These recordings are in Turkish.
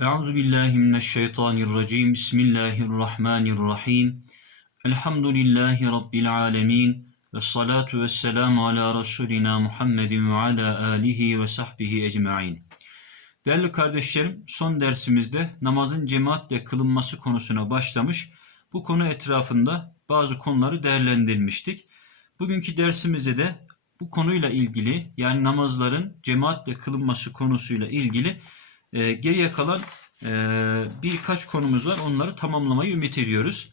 Euzu billahi mineşşeytanirracim. Bismillahirrahmanirrahim. Elhamdülillahi rabbil alamin. Ve salatu vesselamu ala Resulina Muhammedin ve ala alihi ve sahbihi ecmaîn. Değerli kardeşlerim, son dersimizde namazın cemaatle kılınması konusuna başlamış. Bu konu etrafında bazı konuları değerlendirmiştik. Bugünkü dersimizde de bu konuyla ilgili yani namazların cemaatle kılınması konusuyla ilgili e, geriye kalan e, birkaç konumuz var. Onları tamamlamayı ümit ediyoruz.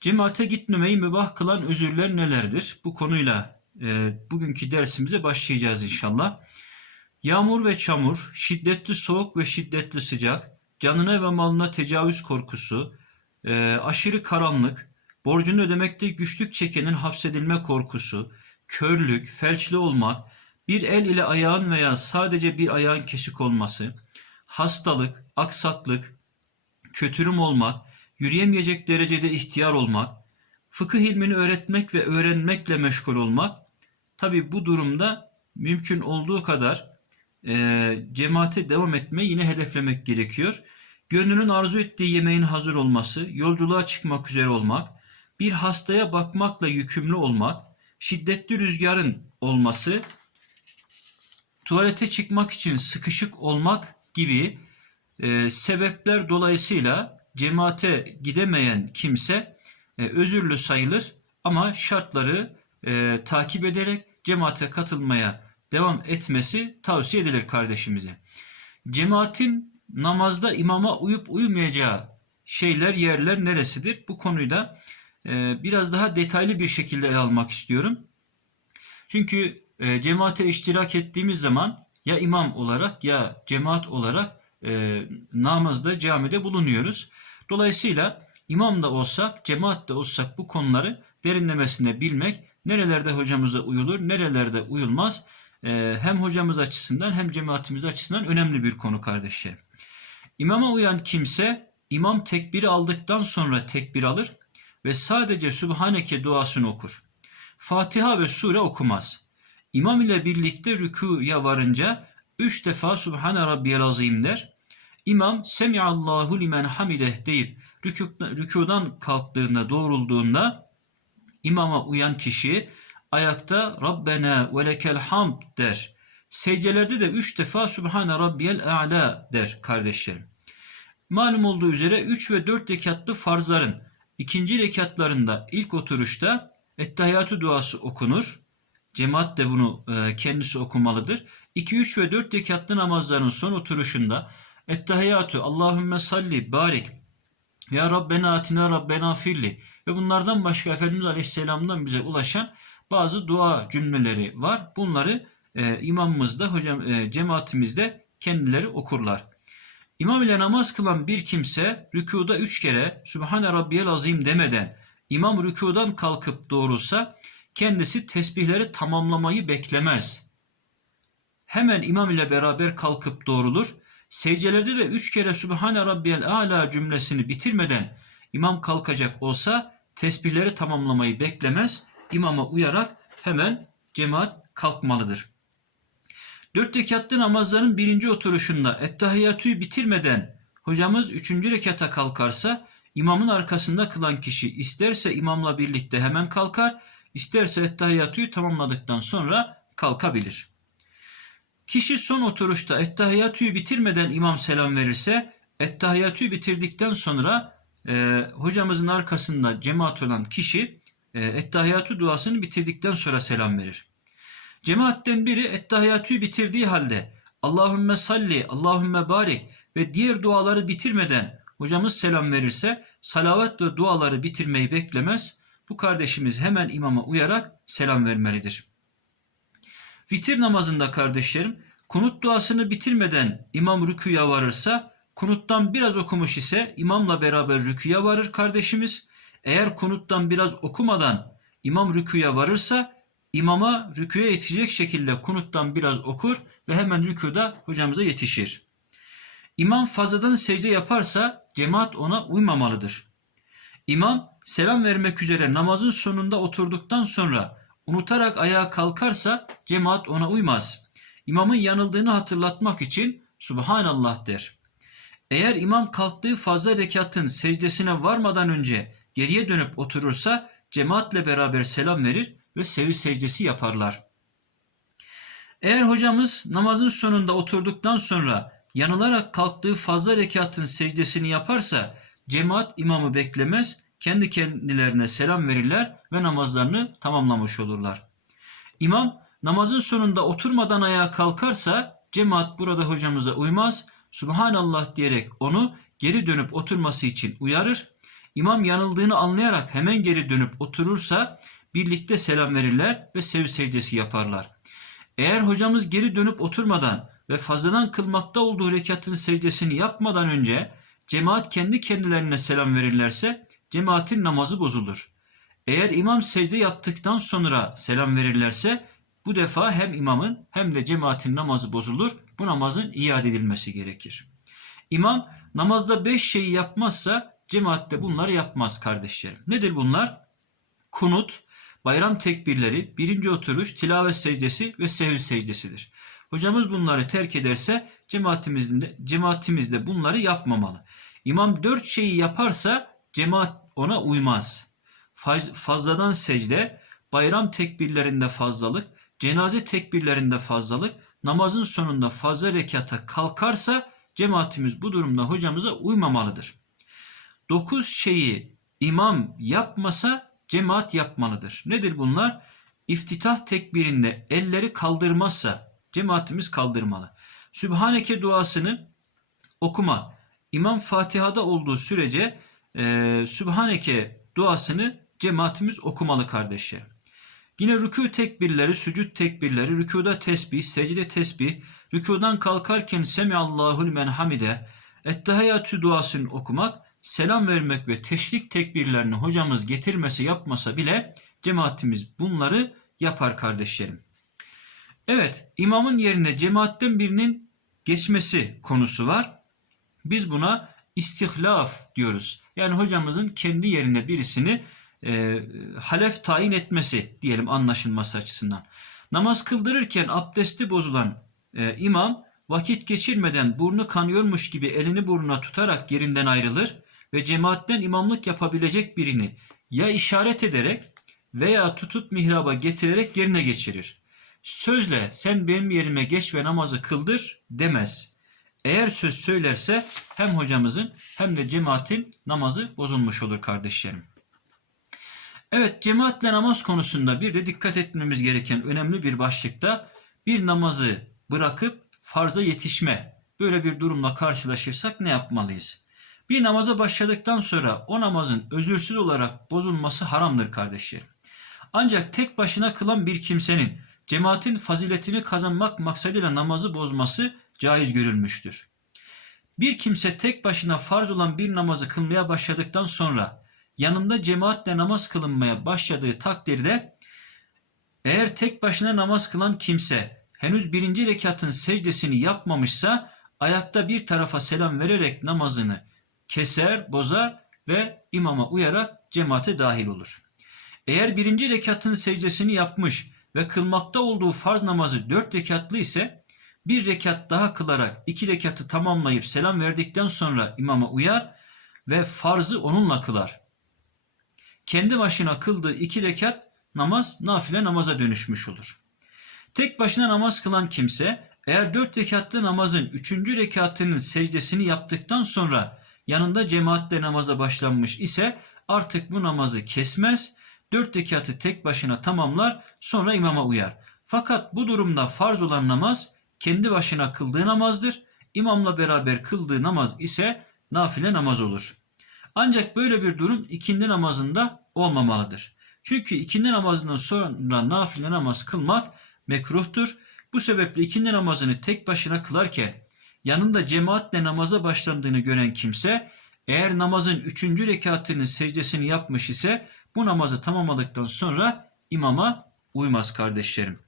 Cemaate gitmemeyi mübah kılan özürler nelerdir? Bu konuyla e, bugünkü dersimize başlayacağız inşallah. Yağmur ve çamur, şiddetli soğuk ve şiddetli sıcak, canına ve malına tecavüz korkusu, e, aşırı karanlık, borcunu ödemekte güçlük çekenin hapsedilme korkusu, körlük, felçli olmak, bir el ile ayağın veya sadece bir ayağın kesik olması, hastalık, aksaklık, kötürüm olmak, yürüyemeyecek derecede ihtiyar olmak, fıkıh ilmini öğretmek ve öğrenmekle meşgul olmak, tabi bu durumda mümkün olduğu kadar e, cemaate devam etmeyi yine hedeflemek gerekiyor. Gönlünün arzu ettiği yemeğin hazır olması, yolculuğa çıkmak üzere olmak, bir hastaya bakmakla yükümlü olmak, şiddetli rüzgarın olması, tuvalete çıkmak için sıkışık olmak gibi e, sebepler dolayısıyla cemaate gidemeyen kimse e, özürlü sayılır ama şartları e, takip ederek cemaate katılmaya devam etmesi tavsiye edilir kardeşimize. Cemaatin namazda imama uyup uyumayacağı şeyler, yerler neresidir? Bu konuyu da e, biraz daha detaylı bir şekilde almak istiyorum. Çünkü e, cemaate iştirak ettiğimiz zaman ya imam olarak ya cemaat olarak e, namazda camide bulunuyoruz. Dolayısıyla imam da olsak, cemaat de olsak bu konuları derinlemesine bilmek, nerelerde hocamıza uyulur, nerelerde uyulmaz e, hem hocamız açısından hem cemaatimiz açısından önemli bir konu kardeşlerim. İmama uyan kimse imam tekbiri aldıktan sonra tekbir alır ve sadece Sübhaneke duasını okur. Fatiha ve sure okumaz. İmam ile birlikte rükuya varınca üç defa Subhane Rabbiyel Azim der. İmam Semiallahu limen hamideh deyip rükudan kalktığında doğrulduğunda imama uyan kişi ayakta Rabbena ve lekel hamd der. Secdelerde de üç defa Subhane Rabbiyel A'la der kardeşlerim. Malum olduğu üzere 3 ve 4 rekatlı farzların ikinci rekatlarında ilk oturuşta Ettehiyatü duası okunur. Cemaat de bunu e, kendisi okumalıdır. 2, 3 ve 4 rekatlı namazların son oturuşunda Ettehiyatü Allahümme salli barik ya Rabbena atina Rabbena firli ve bunlardan başka Efendimiz Aleyhisselam'dan bize ulaşan bazı dua cümleleri var. Bunları e, imamımızda, hocam e, cemaatimizde kendileri okurlar. İmam ile namaz kılan bir kimse rükuda üç kere Sübhane Rabbiyel Azim demeden imam rükudan kalkıp doğrulsa kendisi tesbihleri tamamlamayı beklemez. Hemen imam ile beraber kalkıp doğrulur. Secdelerde de üç kere Sübhane Rabbiyel Ala cümlesini bitirmeden imam kalkacak olsa tesbihleri tamamlamayı beklemez. İmama uyarak hemen cemaat kalkmalıdır. Dört rekatlı namazların birinci oturuşunda Ettehiyyatü'yü bitirmeden hocamız üçüncü rekata kalkarsa imamın arkasında kılan kişi isterse imamla birlikte hemen kalkar, isterse Ettehiyyatü'yü tamamladıktan sonra kalkabilir. Kişi son oturuşta Ettehiyyatü'yü bitirmeden imam selam verirse Ettehiyyatü'yü bitirdikten sonra e, hocamızın arkasında cemaat olan kişi e, Ettehiyyatü duasını bitirdikten sonra selam verir. Cemaatten biri Ettehiyatü'yü bitirdiği halde Allahümme salli, Allahümme barik ve diğer duaları bitirmeden hocamız selam verirse salavat ve duaları bitirmeyi beklemez. Bu kardeşimiz hemen imama uyarak selam vermelidir. Vitir namazında kardeşlerim kunut duasını bitirmeden imam rüküya varırsa kunuttan biraz okumuş ise imamla beraber rüküya varır kardeşimiz. Eğer kunuttan biraz okumadan imam rüküya varırsa imama rüküye yetişecek şekilde kunuttan biraz okur ve hemen rükuda hocamıza yetişir. İmam fazladan secde yaparsa cemaat ona uymamalıdır. İmam selam vermek üzere namazın sonunda oturduktan sonra unutarak ayağa kalkarsa cemaat ona uymaz. İmamın yanıldığını hatırlatmak için Subhanallah der. Eğer imam kalktığı fazla rekatın secdesine varmadan önce geriye dönüp oturursa cemaatle beraber selam verir ve sevi secdesi yaparlar. Eğer hocamız namazın sonunda oturduktan sonra yanılarak kalktığı fazla rekatın secdesini yaparsa cemaat imamı beklemez, kendi kendilerine selam verirler ve namazlarını tamamlamış olurlar. İmam namazın sonunda oturmadan ayağa kalkarsa cemaat burada hocamıza uymaz, Subhanallah diyerek onu geri dönüp oturması için uyarır. İmam yanıldığını anlayarak hemen geri dönüp oturursa birlikte selam verirler ve sev secdesi yaparlar. Eğer hocamız geri dönüp oturmadan ve fazladan kılmakta olduğu rekatın secdesini yapmadan önce cemaat kendi kendilerine selam verirlerse cemaatin namazı bozulur. Eğer imam secde yaptıktan sonra selam verirlerse bu defa hem imamın hem de cemaatin namazı bozulur. Bu namazın iade edilmesi gerekir. İmam namazda beş şeyi yapmazsa cemaatte bunları yapmaz kardeşlerim. Nedir bunlar? Kunut, bayram tekbirleri, birinci oturuş, tilavet secdesi ve sehül secdesidir. Hocamız bunları terk ederse cemaatimizde, cemaatimizde bunları yapmamalı. İmam dört şeyi yaparsa cemaat ona uymaz. Faz, fazladan secde, bayram tekbirlerinde fazlalık, cenaze tekbirlerinde fazlalık, namazın sonunda fazla rekata kalkarsa cemaatimiz bu durumda hocamıza uymamalıdır. Dokuz şeyi imam yapmasa cemaat yapmalıdır. Nedir bunlar? İftitah tekbirinde elleri kaldırmazsa cemaatimiz kaldırmalı. Sübhaneke duasını okuma. İmam Fatiha'da olduğu sürece e, Sübhaneke duasını cemaatimiz okumalı kardeşlerim. Yine rükû tekbirleri, sücud tekbirleri, rükuda tesbih, secde tesbih, rükudan kalkarken Semiallahul men hamide, Ettehiyyatü duasını okumak, selam vermek ve teşrik tekbirlerini hocamız getirmesi yapmasa bile cemaatimiz bunları yapar kardeşlerim. Evet, imamın yerine cemaatten birinin geçmesi konusu var. Biz buna istihlaf diyoruz. Yani hocamızın kendi yerine birisini e, halef tayin etmesi diyelim anlaşılması açısından. Namaz kıldırırken abdesti bozulan e, imam vakit geçirmeden burnu kanıyormuş gibi elini burnuna tutarak yerinden ayrılır ve cemaatten imamlık yapabilecek birini ya işaret ederek veya tutup mihraba getirerek yerine geçirir. Sözle sen benim yerime geç ve namazı kıldır demez. Eğer söz söylerse hem hocamızın hem de cemaatin namazı bozulmuş olur kardeşlerim. Evet cemaatle namaz konusunda bir de dikkat etmemiz gereken önemli bir başlıkta bir namazı bırakıp farza yetişme böyle bir durumla karşılaşırsak ne yapmalıyız? Bir namaza başladıktan sonra o namazın özürsüz olarak bozulması haramdır kardeşlerim. Ancak tek başına kılan bir kimsenin cemaatin faziletini kazanmak maksadıyla namazı bozması caiz görülmüştür. Bir kimse tek başına farz olan bir namazı kılmaya başladıktan sonra yanında cemaatle namaz kılınmaya başladığı takdirde eğer tek başına namaz kılan kimse henüz birinci rekatın secdesini yapmamışsa ayakta bir tarafa selam vererek namazını keser, bozar ve imama uyarak cemaate dahil olur. Eğer birinci rekatın secdesini yapmış ve kılmakta olduğu farz namazı dört rekatlı ise bir rekat daha kılarak iki rekatı tamamlayıp selam verdikten sonra imama uyar ve farzı onunla kılar. Kendi başına kıldığı iki rekat namaz nafile namaza dönüşmüş olur. Tek başına namaz kılan kimse eğer dört rekatlı namazın üçüncü rekatının secdesini yaptıktan sonra yanında cemaatle namaza başlanmış ise artık bu namazı kesmez, dört rekatı tek başına tamamlar sonra imama uyar. Fakat bu durumda farz olan namaz kendi başına kıldığı namazdır. İmamla beraber kıldığı namaz ise nafile namaz olur. Ancak böyle bir durum ikindi namazında olmamalıdır. Çünkü ikindi namazından sonra nafile namaz kılmak mekruhtur. Bu sebeple ikindi namazını tek başına kılarken yanında cemaatle namaza başlandığını gören kimse eğer namazın üçüncü rekatının secdesini yapmış ise bu namazı tamamladıktan sonra imama uymaz kardeşlerim.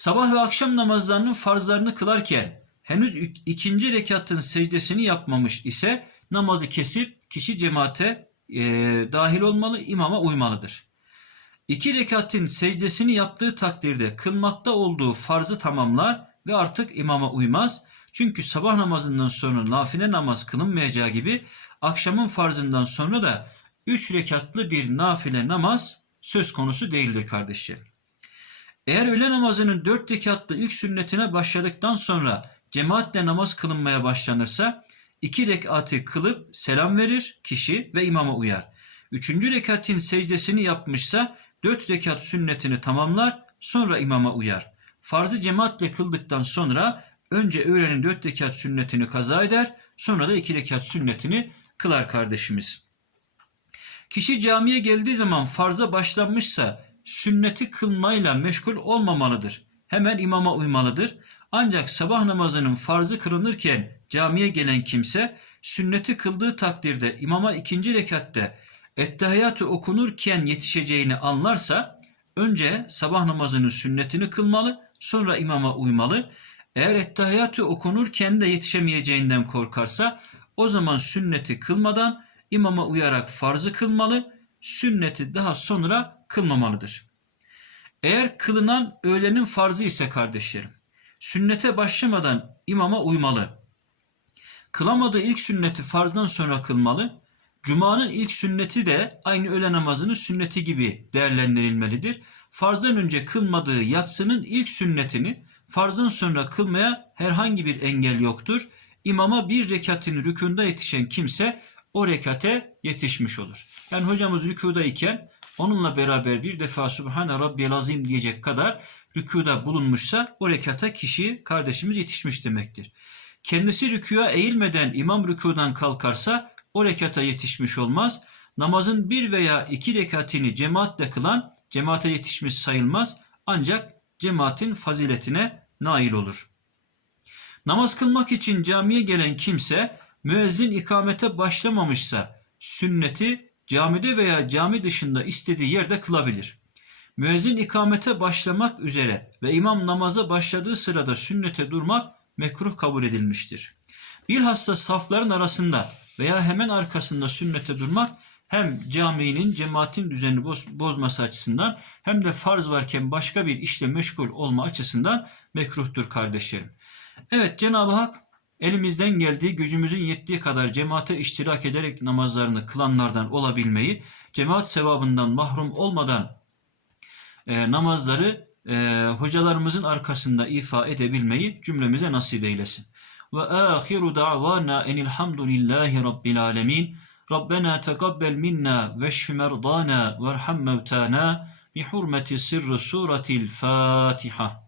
Sabah ve akşam namazlarının farzlarını kılarken henüz ikinci rekatın secdesini yapmamış ise namazı kesip kişi cemaate e, dahil olmalı, imama uymalıdır. İki rekatın secdesini yaptığı takdirde kılmakta olduğu farzı tamamlar ve artık imama uymaz. Çünkü sabah namazından sonra nafile namaz kılınmayacağı gibi akşamın farzından sonra da 3 rekatlı bir nafile namaz söz konusu değildir kardeşlerim. Eğer öğle namazının 4 rekatlı ilk sünnetine başladıktan sonra cemaatle namaz kılınmaya başlanırsa 2 rekatı kılıp selam verir kişi ve imama uyar. 3. rekatin secdesini yapmışsa 4 rekat sünnetini tamamlar sonra imama uyar. Farzı cemaatle kıldıktan sonra önce öğlenin 4 rekat sünnetini kaza eder sonra da 2 rekat sünnetini kılar kardeşimiz. Kişi camiye geldiği zaman farza başlanmışsa sünneti kılmayla meşgul olmamalıdır. Hemen imama uymalıdır. Ancak sabah namazının farzı kılınırken camiye gelen kimse sünneti kıldığı takdirde imama ikinci rekatte ettehiyatı okunurken yetişeceğini anlarsa önce sabah namazının sünnetini kılmalı sonra imama uymalı. Eğer ettehiyatı okunurken de yetişemeyeceğinden korkarsa o zaman sünneti kılmadan imama uyarak farzı kılmalı, sünneti daha sonra kılmamalıdır. Eğer kılınan öğlenin farzı ise kardeşlerim, sünnete başlamadan imama uymalı. Kılamadığı ilk sünneti farzdan sonra kılmalı. Cuma'nın ilk sünneti de aynı öğle namazının sünneti gibi değerlendirilmelidir. Farzdan önce kılmadığı yatsının ilk sünnetini farzdan sonra kılmaya herhangi bir engel yoktur. İmama bir rekatin rükunda yetişen kimse o rekate yetişmiş olur. Yani hocamız rükudayken onunla beraber bir defa Subhane Rabbiyel Azim diyecek kadar rükuda bulunmuşsa o rekata kişi kardeşimiz yetişmiş demektir. Kendisi rükuya eğilmeden imam rükudan kalkarsa o rekata yetişmiş olmaz. Namazın bir veya iki rekatini cemaatle kılan cemaate yetişmiş sayılmaz. Ancak cemaatin faziletine nail olur. Namaz kılmak için camiye gelen kimse müezzin ikamete başlamamışsa sünneti camide veya cami dışında istediği yerde kılabilir. Müezzin ikamete başlamak üzere ve imam namaza başladığı sırada sünnete durmak mekruh kabul edilmiştir. Bilhassa safların arasında veya hemen arkasında sünnete durmak hem caminin cemaatin düzenini boz, bozması açısından hem de farz varken başka bir işle meşgul olma açısından mekruhtur kardeşlerim. Evet Cenab-ı Hak elimizden geldiği gücümüzün yettiği kadar cemaate iştirak ederek namazlarını kılanlardan olabilmeyi, cemaat sevabından mahrum olmadan e, namazları e, hocalarımızın arkasında ifa edebilmeyi cümlemize nasip eylesin. Ve ahiru da'vana enilhamdülillahi rabbil alemin. Rabbena tegabbel minna veşfi merdana verham mevtana bi hurmeti sirri suretil Fatiha.